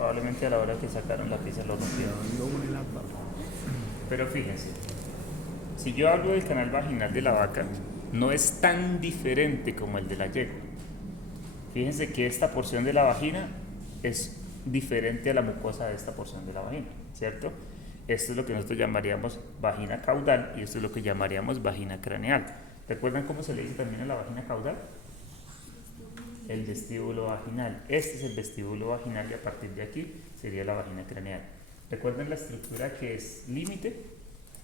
probablemente a la hora que sacaron la pizza lo rompieron. Pero fíjense, si yo hablo del canal vaginal de la vaca, no es tan diferente como el de la yegua. Fíjense que esta porción de la vagina es diferente a la mucosa de esta porción de la vagina, ¿cierto? Esto es lo que nosotros llamaríamos vagina caudal y esto es lo que llamaríamos vagina craneal. ¿Recuerdan cómo se le dice también a la vagina caudal? El vestíbulo vaginal. Este es el vestíbulo vaginal y a partir de aquí sería la vagina craneal. ¿Recuerdan la estructura que es límite?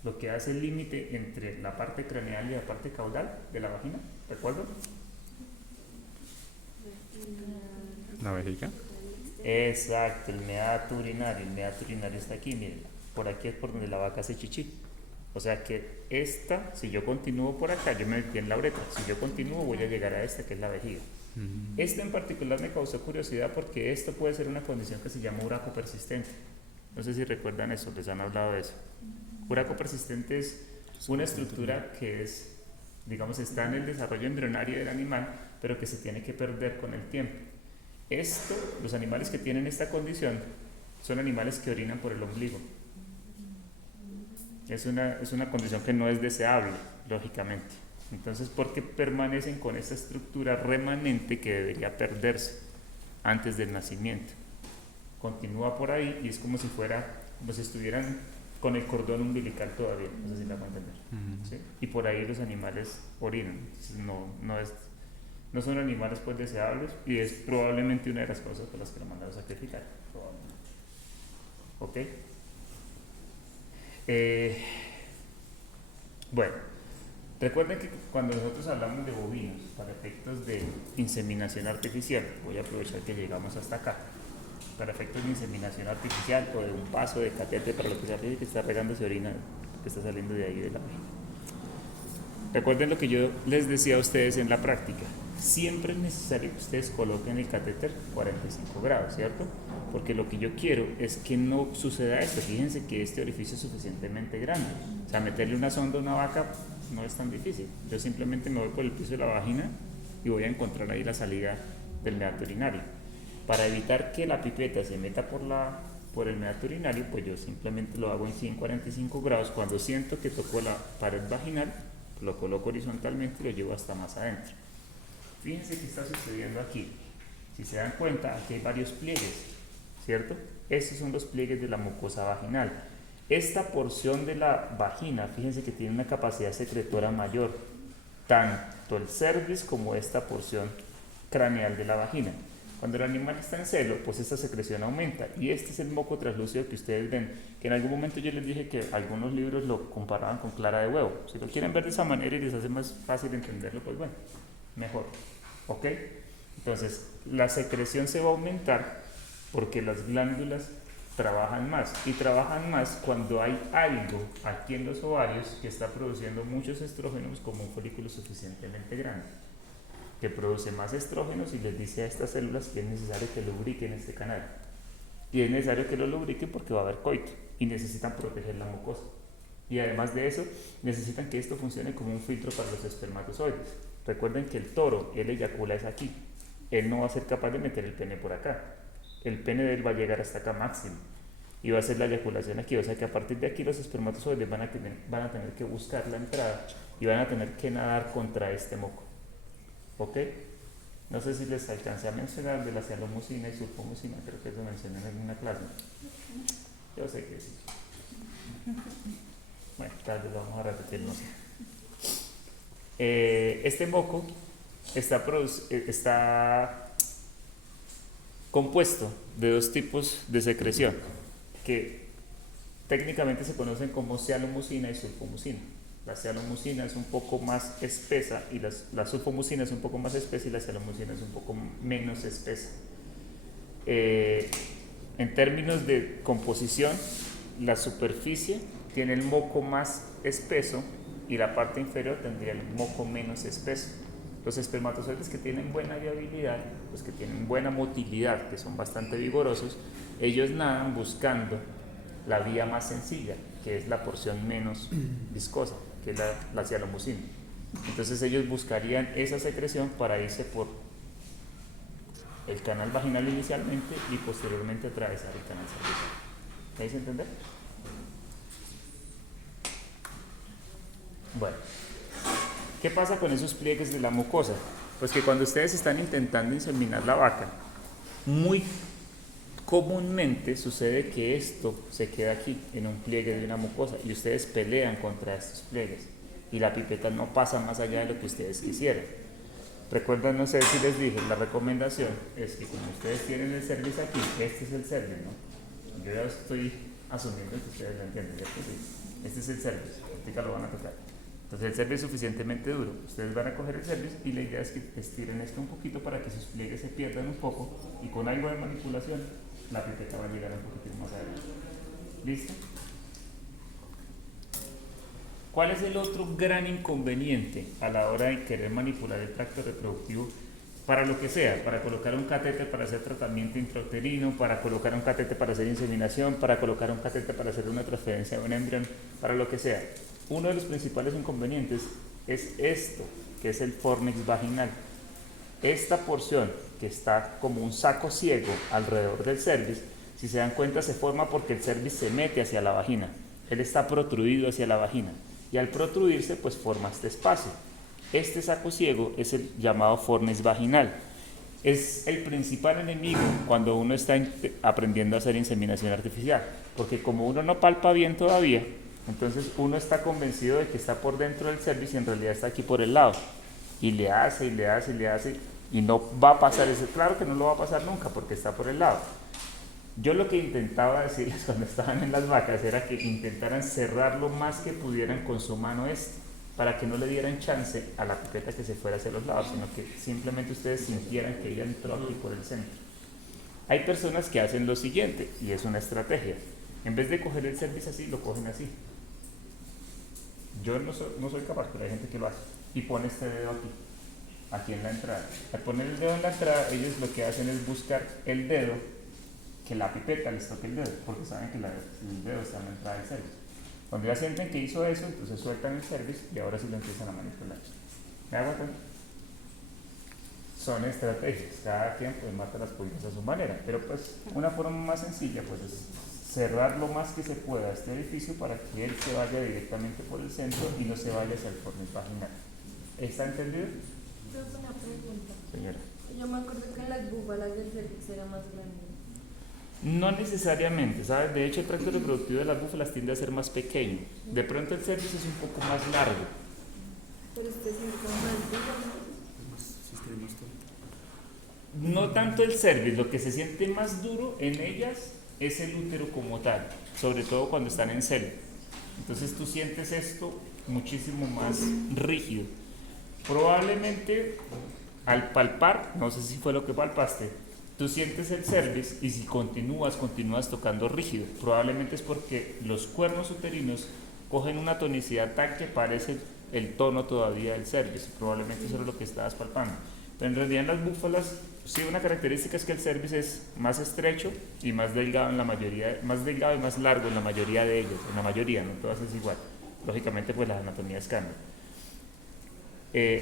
Lo que hace el límite entre la parte craneal y la parte caudal de la vagina. ¿Recuerdan? ¿La vejiga? Exacto, el meato urinario. El meato urinario está aquí, miren. Por aquí es por donde la vaca hace chichi. O sea que esta, si yo continúo por acá, yo me metí en la uretra. Si yo continúo, voy a llegar a esta, que es la vejiga. Esto en particular me causó curiosidad porque esto puede ser una condición que se llama uraco persistente. No sé si recuerdan eso, les han hablado de eso. Uraco persistente es una estructura que es, digamos, está en el desarrollo embrionario del animal, pero que se tiene que perder con el tiempo. Los animales que tienen esta condición son animales que orinan por el ombligo. Es una condición que no es deseable, lógicamente. Entonces, ¿por qué permanecen con esta estructura remanente que debería perderse antes del nacimiento? Continúa por ahí y es como si estuvieran con el cordón umbilical todavía, no sé si la van a entender. ¿Sí? Y por ahí los animales orinan. Entonces, no son animales pues deseables y es probablemente una de las cosas por las que lo mandaron a sacrificar. ¿Ok? Bueno, recuerden que cuando nosotros hablamos de bovinos para efectos de inseminación artificial, voy a aprovechar que llegamos hasta acá, para efectos de inseminación artificial o de un paso de catete para lo que sea que está regándose orina que está saliendo de ahí de la vagina. Recuerden lo que yo les decía a ustedes en la práctica. Siempre es necesario que ustedes coloquen el catéter 45 grados, ¿cierto? Porque lo que yo quiero es que no suceda esto. Fíjense que este orificio es suficientemente grande. O sea, meterle una sonda a una vaca no es tan difícil. Yo simplemente me voy por el piso de la vagina y voy a encontrar ahí la salida del meato urinario. Para evitar que la pipeta se meta por el meato urinario, pues yo simplemente lo hago en 145 grados. Cuando siento que tocó la pared vaginal, lo coloco horizontalmente y lo llevo hasta más adentro. Fíjense qué está sucediendo aquí. Si se dan cuenta, aquí hay varios pliegues, ¿cierto? Estos son los pliegues de la mucosa vaginal. Esta porción de la vagina, fíjense que tiene una capacidad secretora mayor, tanto el cervix como esta porción craneal de la vagina. Cuando el animal está en celo, pues esta secreción aumenta y este es el moco translúcido que ustedes ven, que en algún momento yo les dije que algunos libros lo comparaban con clara de huevo. Si lo quieren ver de esa manera y les hace más fácil entenderlo, pues bueno, mejor. ¿Ok? Entonces, la secreción se va a aumentar porque las glándulas trabajan más y trabajan más cuando hay algo aquí en los ovarios que está produciendo muchos estrógenos como un folículo suficientemente grande, que produce más estrógenos y les dice a estas células que es necesario que lubriquen este canal. Y es necesario que lo lubriquen porque va a haber coito y necesitan proteger la mucosa. Y además de eso, necesitan que esto funcione como un filtro para los espermatozoides. Recuerden que el toro, él eyacula es aquí. Él no va a ser capaz de meter el pene por acá. El pene de él va a llegar hasta acá máximo. Y va a hacer la eyaculación aquí. O sea que a partir de aquí los espermatozoides van a tener que buscar la entrada y van a tener que nadar contra este moco. ¿Ok? No sé si les alcancé a mencionar de la cialomucina y sulfomucina. Creo que eso mencioné en alguna clase. Yo sé que sí. Bueno, tal vez lo vamos a repetir, no sé. Este moco está compuesto de dos tipos de secreción que técnicamente se conocen como cialomucina y sulfomucina. La cialomucina es un poco más espesa y la sulfomucina es un poco más espesa y la cialomucina es un poco menos espesa. En términos de composición, la superficie tiene el moco más espeso y la parte inferior tendría el moco menos espeso. Los espermatozoides que tienen buena viabilidad, los que tienen buena motilidad, que son bastante vigorosos, ellos nadan buscando la vía más sencilla, que es la porción menos viscosa, que es la cialomucina. Entonces ellos buscarían esa secreción para irse por el canal vaginal inicialmente y posteriormente atravesar el canal cervical. ¿Me hice entender? Bueno, ¿qué pasa con esos pliegues de la mucosa? Pues que cuando ustedes están intentando inseminar la vaca, muy comúnmente sucede que esto se queda aquí, en un pliegue de una mucosa, y ustedes pelean contra estos pliegues, y la pipeta no pasa más allá de lo que ustedes quisieran. Recuerden, no sé si les dije, la recomendación es que como ustedes tienen el cervix aquí, este es el cervix, ¿no? Yo ya estoy asumiendo que ustedes lo entienden, ¿cierto? Sí. Este es el cervix, ahorita lo van a tocar. Entonces el cervix es suficientemente duro, ustedes van a coger el cervix y la idea es que estiren esto un poquito para que sus pliegues se pierdan un poco y con algo de manipulación la pipeta va a llegar un poquito más adelante. ¿Listo? ¿Cuál es el otro gran inconveniente a la hora de querer manipular el tracto reproductivo para lo que sea? Para colocar un catéter para hacer tratamiento intrauterino, para colocar un catéter para hacer inseminación, para colocar un catéter para hacer una transferencia de un embrión, para lo que sea. Uno de los principales inconvenientes es esto, que es el fornix vaginal. Esta porción que está como un saco ciego alrededor del cervix, si se dan cuenta se forma porque el cervix se mete hacia la vagina. Él está protruido hacia la vagina y al protruirse pues forma este espacio. Este saco ciego es el llamado fornix vaginal. Es el principal enemigo cuando uno está aprendiendo a hacer inseminación artificial, porque como uno no palpa bien todavía, entonces uno está convencido de que está por dentro del cervix y en realidad está aquí por el lado. Y le hace, y le hace, y le hace, y no va a pasar eso. Claro que no lo va a pasar nunca porque está por el lado. Yo lo que intentaba decirles cuando estaban en las vacas era que intentaran cerrar lo más que pudieran con su mano para que no le dieran chance a la pipeta que se fuera hacia los lados, sino que simplemente ustedes sintieran que ella entró aquí por el centro. Hay personas que hacen lo siguiente, y es una estrategia. En vez de coger el cervix así, lo cogen así. Yo no soy capaz, pero hay gente que lo hace. Y pone este dedo aquí en la entrada. Al poner el dedo en la entrada, ellos lo que hacen es buscar el dedo, que la pipeta les toque el dedo, porque saben que el dedo está en la entrada del cervix. Cuando ya sienten que hizo eso, entonces sueltan el cervix y ahora sí lo empiezan a manipular. ¿Me hago entender? Son estrategias, cada quien pues mata las polillas a su manera, pero pues una forma más sencilla pues es cerrar lo más que se pueda este edificio para que él se vaya directamente por el centro y no se vaya hacia el fornix vaginal. ¿Está entendido? Tengo una pregunta. Señora. Yo me acuerdo que las búfalas del cervix eran más grandes. No necesariamente, ¿sabes? De hecho el tracto reproductivo de las búfalas tiende a ser más pequeño. De pronto el cervix es un poco más largo. Pero este es como más duro, ¿no? No tanto el cervix, lo que se siente más duro en ellas es el útero como tal, sobre todo cuando están en celo. Entonces tú sientes esto muchísimo más rígido. Probablemente al palpar, no sé si fue lo que palpaste, tú sientes el cervix y si continúas tocando rígido. Probablemente es porque los cuernos uterinos cogen una tonicidad tal que parece el tono todavía del cervix. Probablemente eso es lo que estabas palpando. Pero en realidad en las búfalas, sí, una característica es que el cervix es más estrecho y más delgado en la mayoría, más delgado y más largo en la mayoría de ellos, en la mayoría, no todas es igual. Lógicamente pues las anatomías cambian.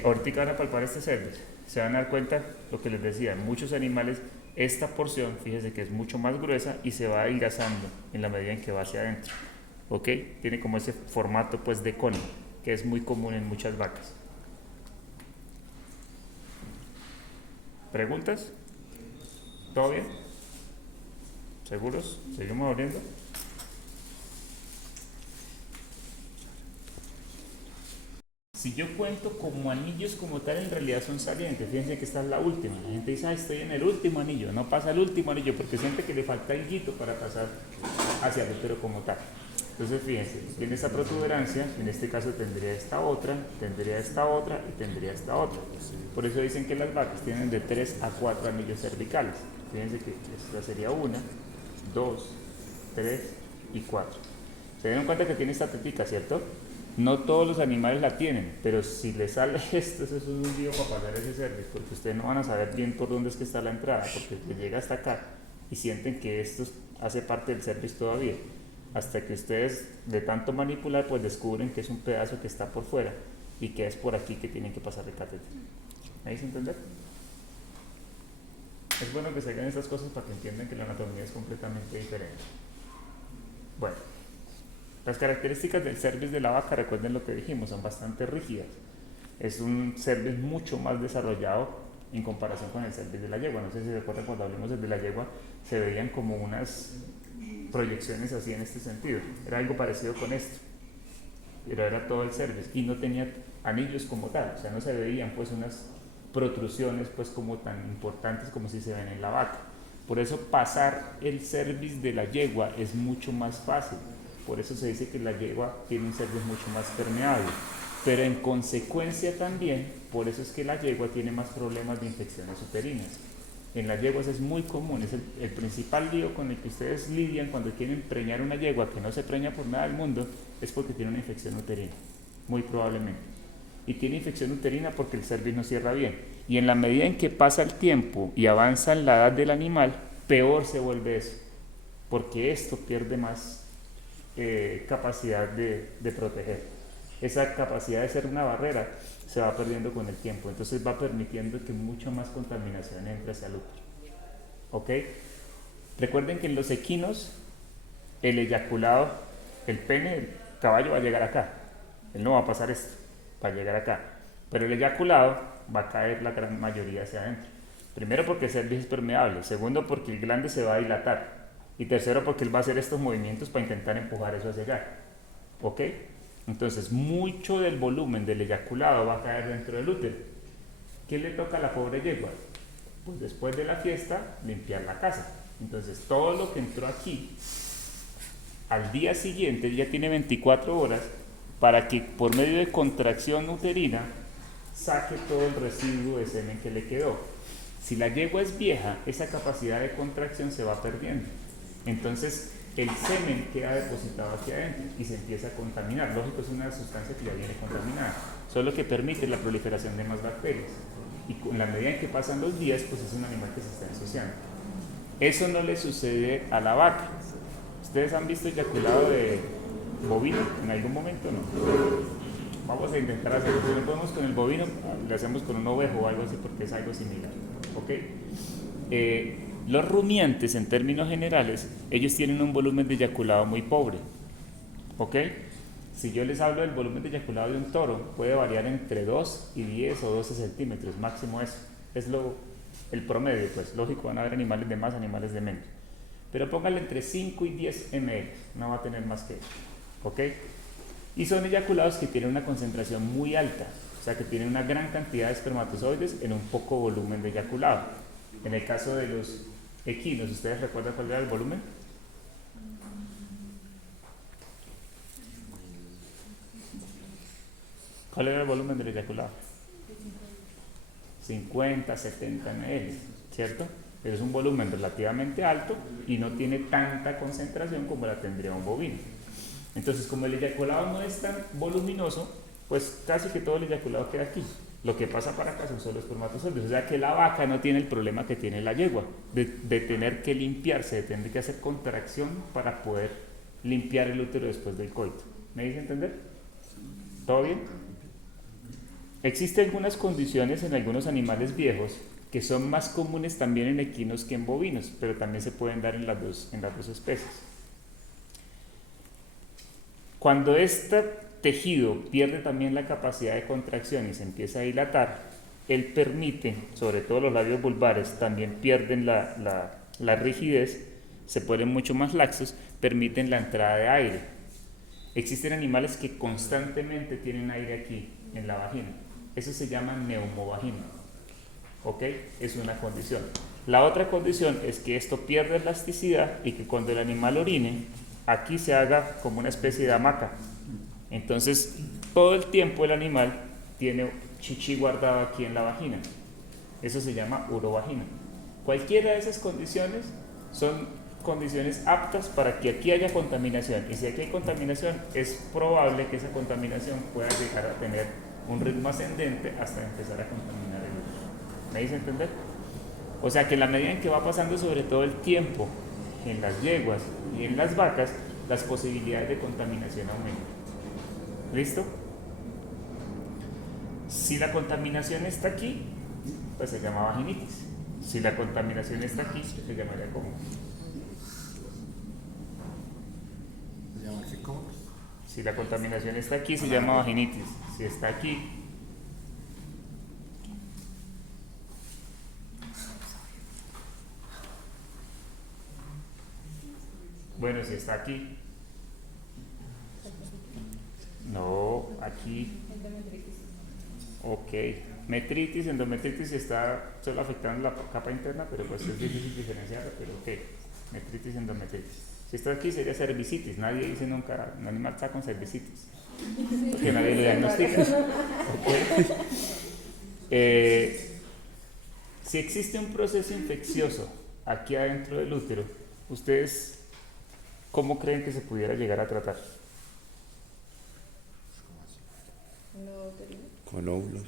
Ahorita van a palpar este cervix, se van a dar cuenta lo que les decía, en muchos animales esta porción, fíjese que es mucho más gruesa y se va adelgazando en la medida en que va hacia adentro. ¿Ok? Tiene como ese formato pues de cono, que es muy común en muchas vacas. ¿Preguntas? ¿Todo bien? ¿Seguros? ¿Seguimos abriendo? Si yo cuento como anillos como tal, en realidad son salientes. Fíjense que esta es la última. La gente dice, estoy en el último anillo. No pasa el último anillo porque siente que le falta algo para pasar hacia el útero como tal. Entonces, fíjense, tiene esta protuberancia, en este caso tendría esta otra, tendría esta otra y tendría esta otra. Por eso dicen que las vacas tienen de 3 a 4 anillos cervicales. Fíjense que esta sería 1, 2, 3 y 4. Se dieron cuenta que tiene esta tetica, ¿cierto? No todos los animales la tienen, pero si le sale esto, eso es un lío para pasar ese cervix, porque ustedes no van a saber bien por dónde es que está la entrada, porque les llega hasta acá y sienten que esto hace parte del cervix todavía. Hasta que ustedes de tanto manipular pues descubren que es un pedazo que está por fuera y que es por aquí que tienen que pasar el catéter. ¿Me hice entender? Es bueno que se hagan estas cosas para que entiendan que la anatomía es completamente diferente. Bueno, las características del cervix de la vaca, recuerden lo que dijimos, son bastante rígidas. Es un cervix mucho más desarrollado en comparación con el cervix de la yegua. No sé si recuerdan cuando hablamos de la yegua, se veían como unas proyecciones así en este sentido. Era algo parecido con esto. Pero era todo el cervix y no tenía anillos como tal, o sea, no se veían pues unas protrusiones pues como tan importantes como si se ven en la vaca. Por eso pasar el cervix de la yegua es mucho más fácil. Por eso se dice que la yegua tiene un cervix mucho más permeable. Pero en consecuencia también, por eso es que la yegua tiene más problemas de infecciones uterinas. En las yeguas es muy común, es el principal lío con el que ustedes lidian cuando quieren preñar una yegua que no se preña por nada del mundo, es porque tiene una infección uterina, muy probablemente. Y tiene infección uterina porque el cervix no cierra bien. Y en la medida en que pasa el tiempo y avanza en la edad del animal, peor se vuelve eso, porque esto pierde más capacidad de proteger. Esa capacidad de ser una barrera se va perdiendo con el tiempo, entonces va permitiendo que mucho más contaminación entre hacia el útero. ¿Ok? Recuerden que en los equinos, el eyaculado, el pene, el caballo va a llegar acá, él no va a pasar esto, va a llegar acá, pero el eyaculado va a caer la gran mayoría hacia adentro. Primero porque el cervix es permeable, segundo porque el glande se va a dilatar, y tercero porque él va a hacer estos movimientos para intentar empujar eso hacia allá. ¿Ok? Entonces, mucho del volumen del eyaculado va a caer dentro del útero. ¿Qué le toca a la pobre yegua? Pues después de la fiesta, limpiar la casa. Entonces, todo lo que entró aquí, al día siguiente, ya tiene 24 horas para que por medio de contracción uterina saque todo el residuo de semen que le quedó. Si la yegua es vieja, esa capacidad de contracción se va perdiendo. Entonces, el semen queda depositado aquí adentro y se empieza a contaminar. Lógico, es una sustancia que ya viene contaminada, solo que permite la proliferación de más bacterias. Y con la medida en que pasan los días, pues es un animal que se está ensuciando. Eso no le sucede a la vaca. ¿Ustedes han visto eyaculado de bovino en algún momento? No. Vamos a intentar hacerlo. Si no podemos con el bovino, lo hacemos con un ovejo o algo así porque es algo similar. ¿Ok? Los rumiantes, en términos generales, ellos tienen un volumen de eyaculado muy pobre. ¿Ok? Si yo les hablo del volumen de eyaculado de un toro, puede variar entre 2 y 10 o 12 centímetros, máximo eso. Es el promedio, pues lógico, van a haber animales de más, animales de menos. Pero póngale entre 5 y 10 ml, no va a tener más que eso. ¿Ok? Y son eyaculados que tienen una concentración muy alta, o sea que tienen una gran cantidad de espermatozoides en un poco volumen de eyaculado. En el caso de los equinos, ¿ustedes recuerdan cuál era el volumen? ¿Cuál era el volumen del eyaculado? 50, 70 ml, ¿cierto? Pero es un volumen relativamente alto y no tiene tanta concentración como la tendría un bovino. Entonces, como el eyaculado no es tan voluminoso, pues casi que todo el eyaculado queda aquí. Lo que pasa para acá son solo espermatozoides. O sea que la vaca no tiene el problema que tiene la yegua, de tener que limpiarse, de tener que hacer contracción para poder limpiar el útero después del coito. ¿Me dice entender? ¿Todo bien? Existen algunas condiciones en algunos animales viejos que son más comunes también en equinos que en bovinos, pero también se pueden dar en las dos especies. Cuando este tejido pierde también la capacidad de contracción y se empieza a dilatar, él permite, sobre todo los labios vulvares, también pierden la rigidez, se ponen mucho más laxos, permiten la entrada de aire. Existen animales que constantemente tienen aire aquí, en la vagina. Eso se llama neumovagina. ¿Ok? Es una condición. La otra condición es que esto pierde elasticidad y que cuando el animal orine, aquí se haga como una especie de hamaca. Entonces, todo el tiempo el animal tiene chichi guardado aquí en la vagina. Eso se llama urovagina. Cualquiera de esas condiciones son condiciones aptas para que aquí haya contaminación. Y si aquí hay contaminación, es probable que esa contaminación pueda llegar a tener un ritmo ascendente hasta empezar a contaminar el útero. ¿Me dice entender? O sea que en la medida en que va pasando sobre todo el tiempo en las yeguas y en las vacas, las posibilidades de contaminación aumentan. ¿Listo? Si la contaminación está aquí, pues se llama vaginitis. Si la contaminación está aquí, se llamaría como. ¿Se llama así cómo? Si la contaminación está aquí, se llama vaginitis. Si está aquí, bueno, si está aquí, no, aquí, ok, metritis, endometritis está solo afectando la capa interna, pero pues es difícil diferenciarla, pero ok, metritis, endometritis. Si está aquí sería cervicitis, nadie dice nunca, un animal está con cervicitis, porque nadie le diagnostica. Okay. Si existe un proceso infeccioso aquí adentro del útero, ¿ustedes cómo creen que se pudiera llegar a tratar? Con óvulos.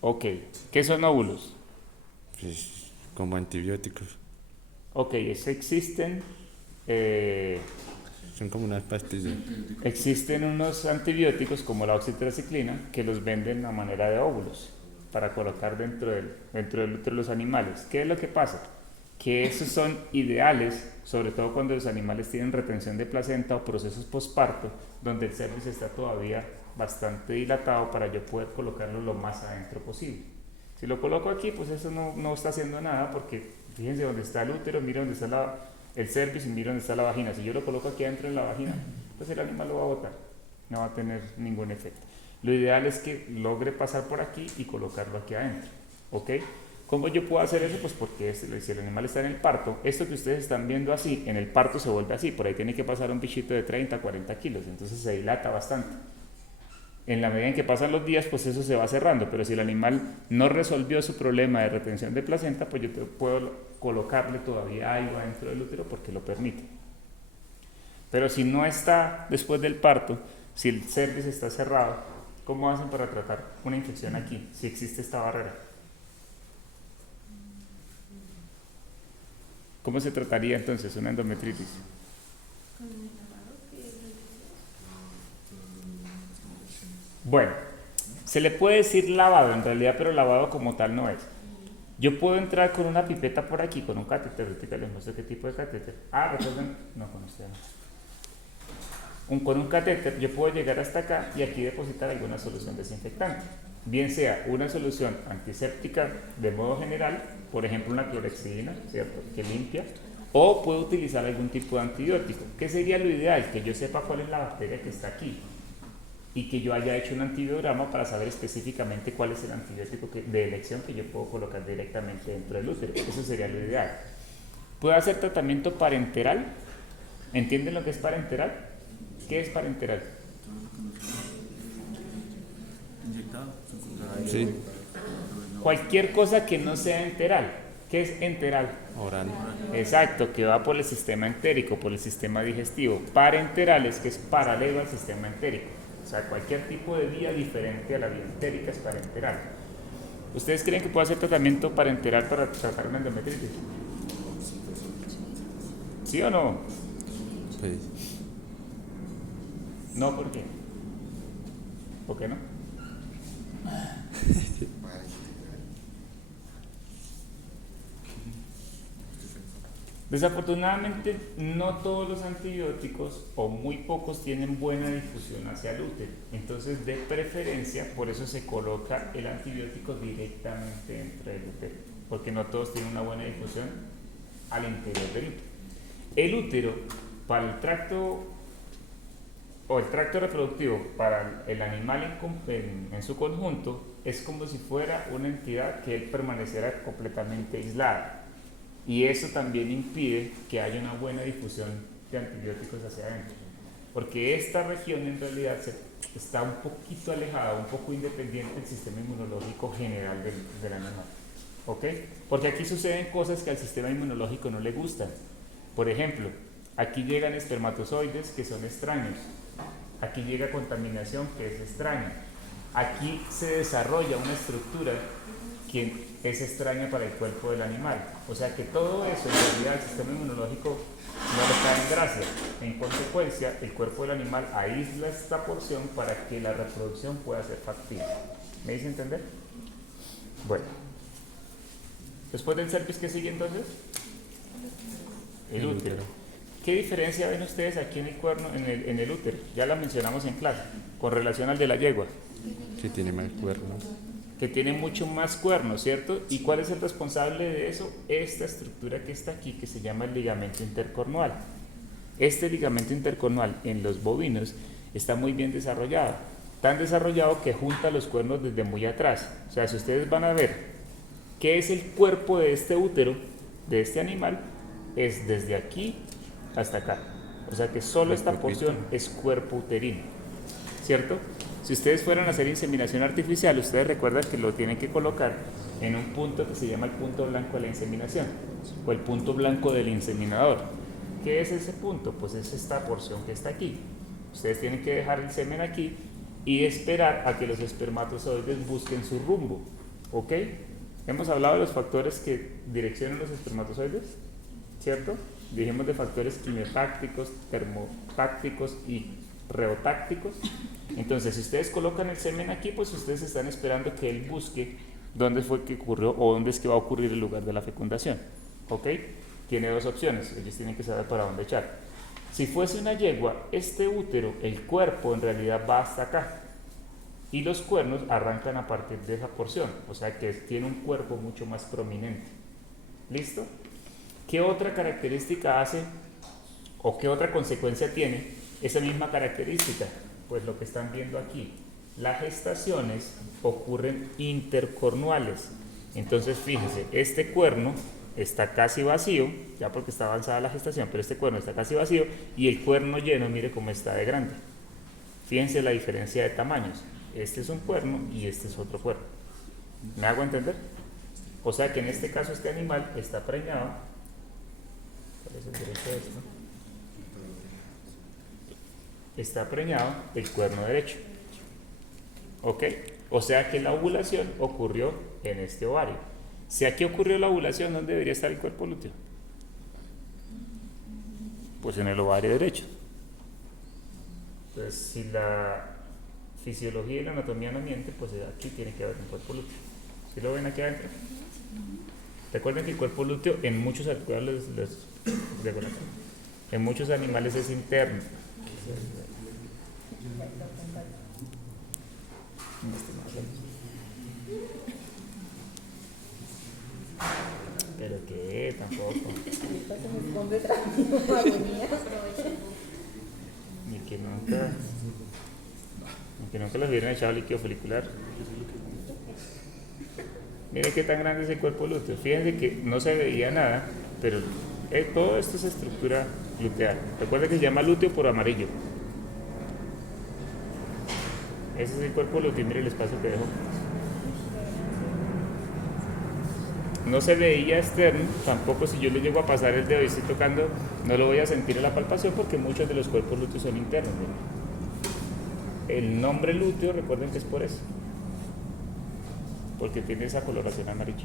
Ok, ¿qué son óvulos? Pues, como antibióticos. Ok, existen, Son como unas pastillas. existen unos antibióticos como la oxitetraciclina que los venden a manera de óvulos para colocar dentro del útero de los animales. ¿Qué es lo que pasa? Que esos son ideales, sobre todo cuando los animales tienen retención de placenta o procesos posparto, donde el cervix está todavía bastante dilatado para yo poder colocarlo lo más adentro posible. Si lo coloco aquí, pues eso no está haciendo nada, porque fíjense dónde está el útero, miren dónde está el cervix y miren dónde está la vagina. Si yo lo coloco aquí adentro en la vagina, pues el animal lo va a botar, no va a tener ningún efecto. Lo ideal es que logre pasar por aquí y colocarlo aquí adentro, ¿ok? ¿Cómo yo puedo hacer eso? Pues porque si el animal está en el parto, esto que ustedes están viendo así, en el parto se vuelve así, por ahí tiene que pasar un bichito de 30, 40 kilos, entonces se dilata bastante. En la medida en que pasan los días, pues eso se va cerrando, pero si el animal no resolvió su problema de retención de placenta, pues yo puedo colocarle todavía algo adentro del útero porque lo permite. Pero si no está después del parto, si el cervix está cerrado, ¿cómo hacen para tratar una infección aquí, si existe esta barrera? ¿Cómo se trataría entonces una endometritis? Bueno, se le puede decir lavado en realidad, pero lavado como tal no es. Yo puedo entrar con una pipeta por aquí, con un catéter, ahorita les muestro qué tipo de catéter. Recuerden, no con usted. Con un catéter yo puedo llegar hasta acá y aquí depositar alguna solución desinfectante. Bien sea una solución antiséptica de modo general, por ejemplo una clorexidina, ¿cierto?, que limpia, o puedo utilizar algún tipo de antibiótico. ¿Qué sería lo ideal? Que yo sepa cuál es la bacteria que está aquí y que yo haya hecho un antibiograma para saber específicamente cuál es el antibiótico de elección que yo puedo colocar directamente dentro del útero. Eso sería lo ideal. ¿Puedo hacer tratamiento parenteral? ¿Entienden lo que es parenteral? ¿Qué es parenteral? Inyectado. Sí. Cualquier cosa que no sea enteral. ¿Qué es enteral? Oral. Exacto, que va por el sistema entérico, por el sistema digestivo. Parenteral es que es paralelo al sistema entérico. O sea, cualquier tipo de vía diferente a la vía entérica es parenteral. ¿Ustedes creen que puede hacer tratamiento parenteral para tratar una endometritis? ¿Sí o no? Pues, No, ¿por qué? ¿Por qué no? Desafortunadamente, no todos los antibióticos o muy pocos tienen buena difusión hacia el útero. Entonces, de preferencia, por eso se coloca el antibiótico directamente dentro del útero, porque no todos tienen una buena difusión al interior del útero. El útero, para el tracto reproductivo, para el animal en su conjunto, es como si fuera una entidad que él permaneciera completamente aislada. Y eso también impide que haya una buena difusión de antibióticos hacia adentro. Porque esta región en realidad está un poquito alejada, un poco independiente del sistema inmunológico general del animal. ¿Ok? Porque aquí suceden cosas que al sistema inmunológico no le gustan. Por ejemplo, aquí llegan espermatozoides que son extraños. Aquí llega contaminación que es extraña. Aquí se desarrolla una estructura que es extraña para el cuerpo del animal. O sea que todo eso en realidad el sistema inmunológico no le cae en gracia. En consecuencia, el cuerpo del animal aísla esta porción para que la reproducción pueda ser factible. ¿Me hice entender? Bueno. Después del cervix, ¿qué sigue entonces? El útero. ¿Qué diferencia ven ustedes aquí en el cuerno, en el útero? Ya la mencionamos en clase, con relación al de la yegua. Que tiene más cuernos. Que tiene mucho más cuernos, ¿cierto? ¿Y cuál es el responsable de eso? Esta estructura que está aquí, que se llama el ligamento intercornual. Este ligamento intercornual en los bovinos está muy bien desarrollado, tan desarrollado que junta los cuernos desde muy atrás. O sea, si ustedes van a ver qué es el cuerpo de este útero, de este animal, es desde aquí hasta acá. O sea que solo esta porción es cuerpo uterino, ¿cierto? Si ustedes fueran a hacer inseminación artificial, ustedes recuerdan que lo tienen que colocar en un punto que se llama el punto blanco de la inseminación o el punto blanco del inseminador. ¿Qué es ese punto? Pues es esta porción que está aquí. Ustedes tienen que dejar el semen aquí y esperar a que los espermatozoides busquen su rumbo, ¿ok? Hemos hablado de los factores que direccionan los espermatozoides, ¿cierto? Dijimos de factores quimiotácticos, termotácticos y reotácticos. Entonces, si ustedes colocan el semen aquí, pues ustedes están esperando que él busque dónde fue que ocurrió o dónde es que va a ocurrir el lugar de la fecundación, ¿ok? Tiene dos opciones, ellos tienen que saber para dónde echar. Si fuese una yegua, este útero, el cuerpo en realidad va hasta acá y los cuernos arrancan a partir de esa porción, o sea que tiene un cuerpo mucho más prominente. ¿Listo? ¿Qué otra característica hace o qué otra consecuencia tiene esa misma característica? Pues lo que están viendo aquí, las gestaciones ocurren intercornuales. Entonces fíjense, este cuerno está casi vacío, ya porque está avanzada la gestación, pero este cuerno está casi vacío y el cuerno lleno, mire cómo está de grande. Fíjense la diferencia de tamaños. Este es un cuerno y este es otro cuerno. ¿Me hago entender? O sea que en este caso este animal está preñado. ¿Cuál es el derecho de esto? Está preñado del cuerno derecho. ¿Ok? O sea que la ovulación ocurrió en este ovario. Si aquí ocurrió la ovulación, ¿dónde debería estar el cuerpo lúteo? Pues en el ovario derecho. Entonces, si la fisiología y la anatomía no miente, pues aquí tiene que haber un cuerpo lúteo. ¿Sí lo ven aquí adentro? Recuerden que el cuerpo lúteo en muchos animales es interno. Pero que tampoco. Ni que nunca les hubieran echado líquido folicular. Miren qué tan grande es el cuerpo lúteo. Fíjense que no se veía nada, pero todo esto es estructura luteal. Recuerden que se llama lúteo por amarillo. Ese es el cuerpo lúteo, mire el espacio que dejó. No se veía externo, tampoco si yo le llego a pasar el dedo y estoy tocando, no lo voy a sentir en la palpación porque muchos de los cuerpos lúteos son internos. ¿Verdad? El nombre lúteo, recuerden que es por eso, porque tiene esa coloración amarilla.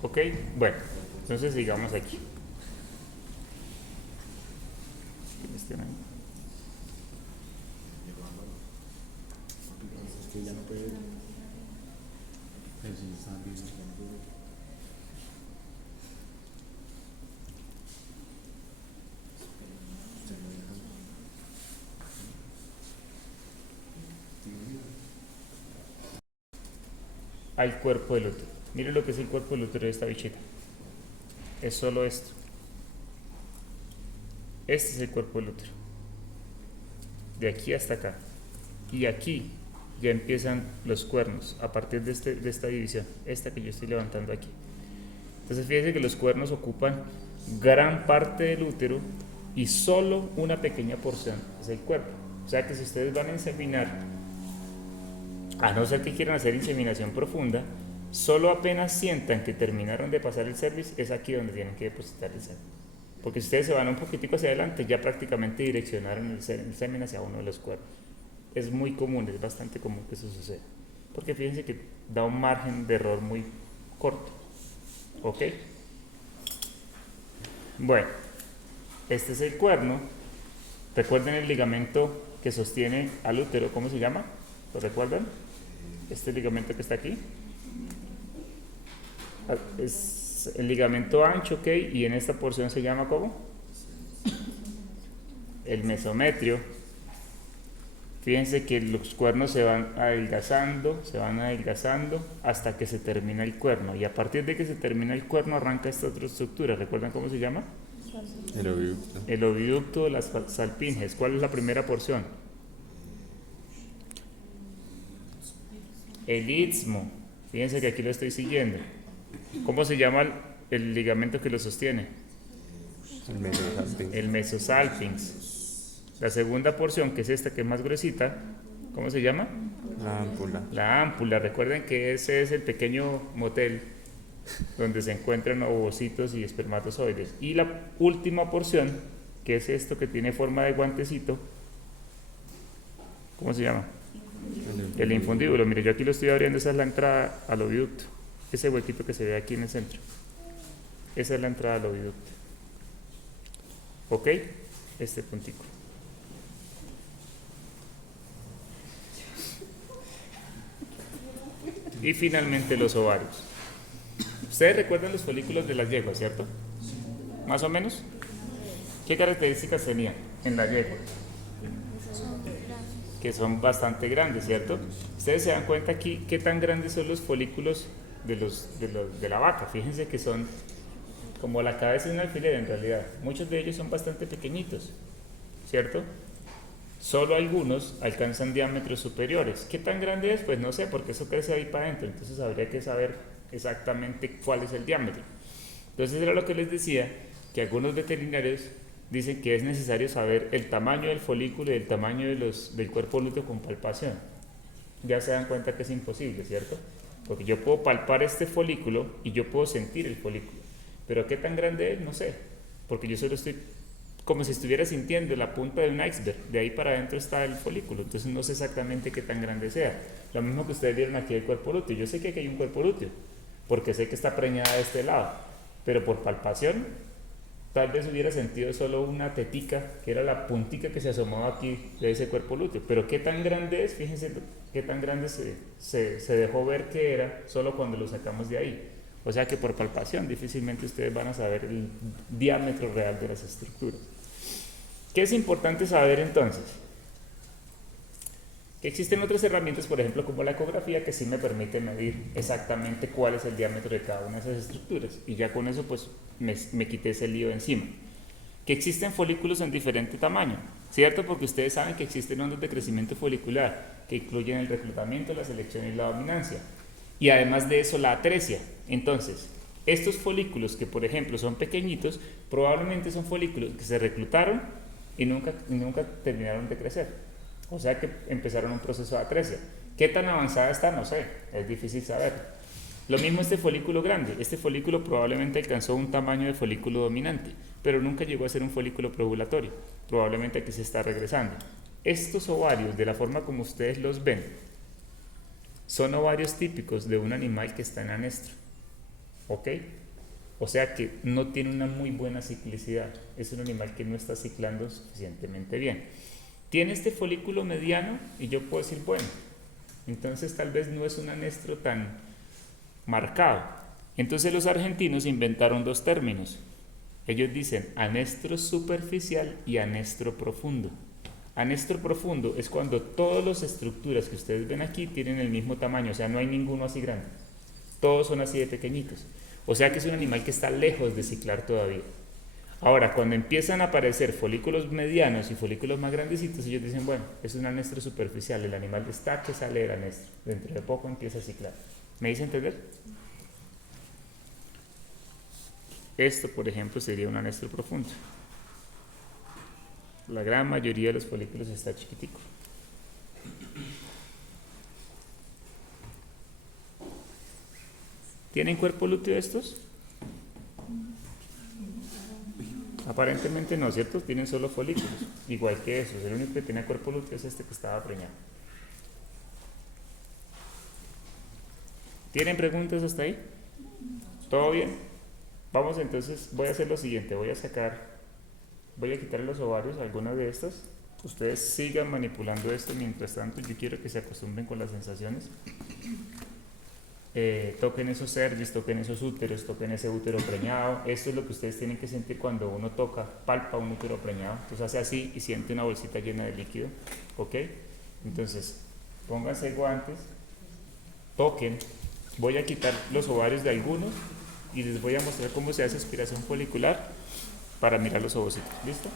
Ok, bueno, entonces sigamos aquí. Es que ya no puede. Pero si están viendo. Al cuerpo del útero. Miren lo que es el cuerpo del útero de esta bichita. Es solo esto. Este es el cuerpo del útero. De aquí hasta acá. Y aquí ya empiezan los cuernos a partir de esta división, esta que yo estoy levantando aquí. Entonces fíjense que los cuernos ocupan gran parte del útero y solo una pequeña porción es el cuerpo. O sea que si ustedes van a inseminar, a no ser que quieran hacer inseminación profunda, solo apenas sientan que terminaron de pasar el cervix, es aquí donde tienen que depositar el semen. Porque si ustedes se van un poquitico hacia adelante, ya prácticamente direccionaron el semen hacia uno de los cuernos. Es muy común, es bastante común que eso suceda. Porque fíjense que da un margen de error muy corto. ¿Ok? Bueno, este es el cuerno. Recuerden el ligamento que sostiene al útero, ¿cómo se llama? ¿Lo recuerdan? Este ligamento que está aquí es el ligamento ancho, ¿ok? Y en esta porción se llama ¿cómo? El mesometrio. Fíjense que los cuernos se van adelgazando hasta que se termina el cuerno. Y a partir de que se termina el cuerno arranca esta otra estructura. ¿Recuerdan cómo se llama? El oviducto. El oviducto de las salpinges. ¿Cuál es la primera porción? El istmo. Fíjense que aquí lo estoy siguiendo. ¿Cómo se llama el ligamento que lo sostiene? El mesosalpinx. El mesosalpinx. La segunda porción, que es esta que es más gruesita, ¿cómo se llama? La ámpula. La ámpula. Recuerden que ese es el pequeño motel donde se encuentran ovocitos y espermatozoides. Y la última porción, que es esto que tiene forma de guantecito, ¿cómo se llama? El infundíbulo. Mire, yo aquí lo estoy abriendo, esa es la entrada al oviducto. Ese huequito que se ve aquí en el centro. Esa es la entrada al oviducto. ¿Ok? Este puntico. Y finalmente los ovarios. Ustedes recuerdan los folículos de las yeguas, ¿cierto? Más o menos. ¿Qué características tenían en la yegua? Que son bastante grandes, ¿cierto? Ustedes se dan cuenta aquí qué tan grandes son los folículos de la vaca. Fíjense que son como la cabeza de un alfiler en realidad. Muchos de ellos son bastante pequeñitos, ¿cierto? Solo algunos alcanzan diámetros superiores. ¿Qué tan grande es? Pues no sé, porque eso crece ahí para adentro. Entonces habría que saber exactamente cuál es el diámetro. Entonces era lo que les decía, que algunos veterinarios dicen que es necesario saber el tamaño del folículo y el tamaño del cuerpo lúteo con palpación. Ya se dan cuenta que es imposible, ¿cierto? Porque yo puedo palpar este folículo y yo puedo sentir el folículo. Pero qué tan grande es, no sé. Porque yo solo estoy como si estuviera sintiendo la punta de un iceberg. De ahí para adentro está el folículo. Entonces no sé exactamente qué tan grande sea. Lo mismo que ustedes vieron aquí del cuerpo lúteo. Yo sé que aquí hay un cuerpo lúteo, porque sé que está preñada de este lado. Pero por palpación, tal vez hubiera sentido solo una tetica, que era la puntica que se asomaba aquí de ese cuerpo lúteo. Pero qué tan grande es, fíjense qué tan grande se dejó ver que era solo cuando lo sacamos de ahí. O sea que por palpación difícilmente ustedes van a saber el diámetro real de las estructuras. ¿Qué es importante saber entonces? Que existen otras herramientas, por ejemplo como la ecografía, que sí me permite medir exactamente cuál es el diámetro de cada una de esas estructuras, y ya con eso pues me quité ese lío de encima. Que existen folículos en diferente tamaño, ¿cierto? Porque ustedes saben que existen ondas de crecimiento folicular que incluyen el reclutamiento, la selección y la dominancia, y además de eso la atresia. Entonces estos folículos que por ejemplo son pequeñitos, probablemente son folículos que se reclutaron y nunca terminaron de crecer. O sea que empezaron un proceso de atresia. ¿Qué tan avanzada está? No sé, es difícil saber. Lo mismo este folículo grande. Este folículo probablemente alcanzó un tamaño de folículo dominante, pero nunca llegó a ser un folículo preovulatorio. Probablemente aquí se está regresando. Estos ovarios, de la forma como ustedes los ven, son ovarios típicos de un animal que está en anestro. ¿Ok? O sea que no tiene una muy buena ciclicidad. Es un animal que no está ciclando suficientemente bien. Tiene este folículo mediano y yo puedo decir, bueno, entonces tal vez no es un anestro tan marcado. Entonces los argentinos inventaron dos términos. Ellos dicen anestro superficial y anestro profundo. Anestro profundo es cuando todas las estructuras que ustedes ven aquí tienen el mismo tamaño, o sea, no hay ninguno así grande. Todos son así de pequeñitos. O sea que es un animal que está lejos de ciclar todavía. Ahora, cuando empiezan a aparecer folículos medianos y folículos más grandecitos, ellos dicen, bueno, es un anestro superficial, el animal está que sale del anestro, dentro de poco empieza a ciclar. ¿Me hice entender? Esto, por ejemplo, sería un anestro profundo. La gran mayoría de los folículos está chiquitico. ¿Tienen cuerpo lúteo estos? Aparentemente no, ¿cierto? Tienen solo folículos, igual que esos. El único que tiene cuerpo lúteo es este que estaba preñado. ¿Tienen preguntas hasta ahí? ¿Todo bien? Vamos entonces, voy a hacer lo siguiente, voy a quitar los ovarios, algunas de estas, Ustedes sigan manipulando esto, mientras tanto yo quiero que se acostumbren con las sensaciones. Toquen esos cervix, toquen esos úteros, toquen ese útero preñado. Esto es lo que ustedes tienen que sentir cuando uno toca, palpa un útero preñado. Entonces hace así y siente una bolsita llena de líquido, ¿ok? Entonces pónganse guantes, toquen. Voy a quitar los ovarios de algunos y les voy a mostrar cómo se hace aspiración folicular para mirar los ovocitos. ¿Listo?